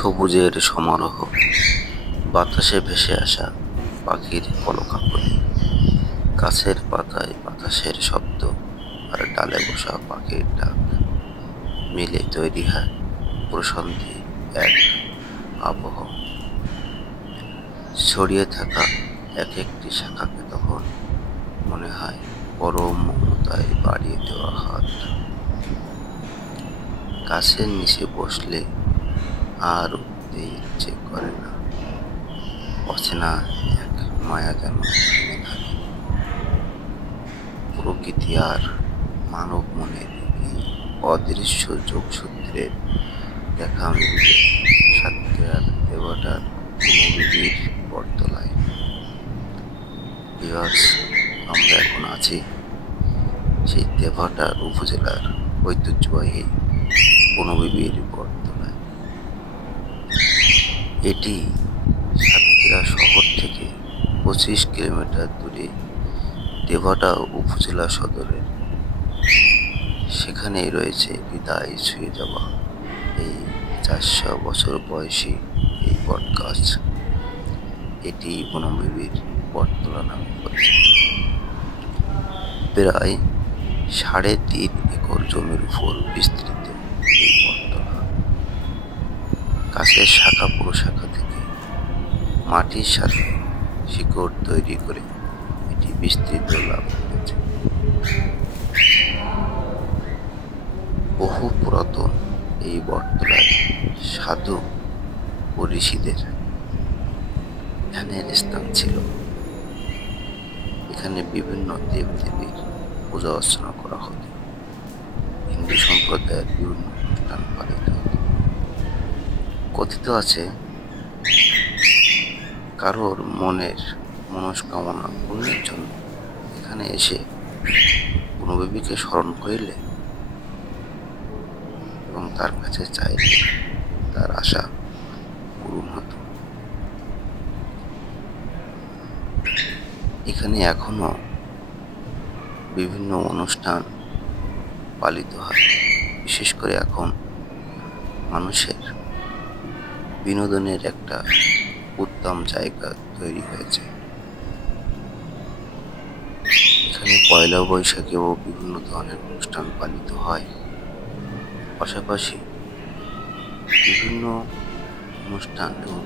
সবুজের সমারোহ, বাতাসে ভেসে আসা পাখির কলকাকলি, গাছের পাতায় বাতাসের শব্দ আর ডালে বসা পাখির ডাক মিলে তৈরি হয় প্রশান্তি এক আবহ। ছড়িয়ে থাকা এক একটি শাখাকে তখন মনে হয় পরম মমতায় বাড়িয়ে দেওয়া হাত। গাছের নিচে বসলে আর উঠতে ইচ্ছে করে না, অচেনা এক মায়া যেন টেনে ধরে। প্রকৃতি আর মানব মনের এই অদৃশ্য যোগসূত্রের দেখা মিলবে সাতক্ষীরার দেবটার অনুভূতির বটতলায়। ভিউয়ার্স, আমরা এখন আছি সেই দেবহাটার উপজেলার ঐতিহ্যবাহী বনবিবির বটতলায়। এটি সাতক্ষীরা শহর থেকে 25 কিলোমিটার দূরে দেবহাটা উপজেলা সদরের। সেখানেই রয়েছে হৃদয় ছুঁয়ে যাওয়া এই 400 বছর বয়সী এই বট গাছ। এটি বনবিবির বটতলা নামে পরিচিত। প্রায় 3.5 একর জমির উপর বিস্তৃত এই বটতলা। গাছের শাখা প্রশাখা থেকে মাটির সাথে শিকড় তৈরি করে এটি বিস্তৃত লাভ করেছে। বহু পুরাতন এই বটতলায় সাধু ও ঋষিদের ধ্যানের স্থান ছিল। এখানে বিভিন্ন দেবদেবীর পূজা অর্চনা করা হতো। হিন্দু সম্প্রদায়ের বিভিন্ন অনুষ্ঠান পালিত হতো। কথিত আছে, কারোর মনের মনস্কামনা পূর্ণের জন্য এখানে এসে বনবিবিকে স্মরণ করিলে এবং তার কাছে চাইলে তার আশা পূরণ হতো। এখানে এখনো বিভিন্ন অনুষ্ঠান পালিত হয়। বিশেষ করে এখন মানুষের বিনোদনের একটা উত্তম জায়গা তৈরি হয়েছে। এখানে পয়লা বৈশাখেও বিভিন্ন ধরনের অনুষ্ঠান পালিত হয়। পাশাপাশি বিভিন্ন অনুষ্ঠান এবং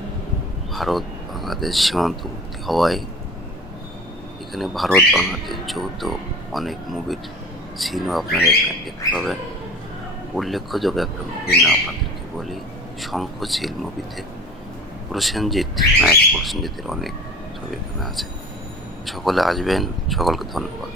ভারত বাংলাদেশ সীমান্তবর্তী হওয়ায় এখানে ভারত বাংলাদেশ যৌথ অনেক মুভির সিনও আপনারা এখানে দেখতে পাবেন। উল্লেখযোগ্য একটা মুভির নাম আপনাদেরকে বলি, শঙ্খচিল মুভিতে প্রসেনজিৎ, নায়ক প্রসেনজিতের অনেক ছবি এখানে আছে। সকলে আসবেন, সকলকে ধন্যবাদ।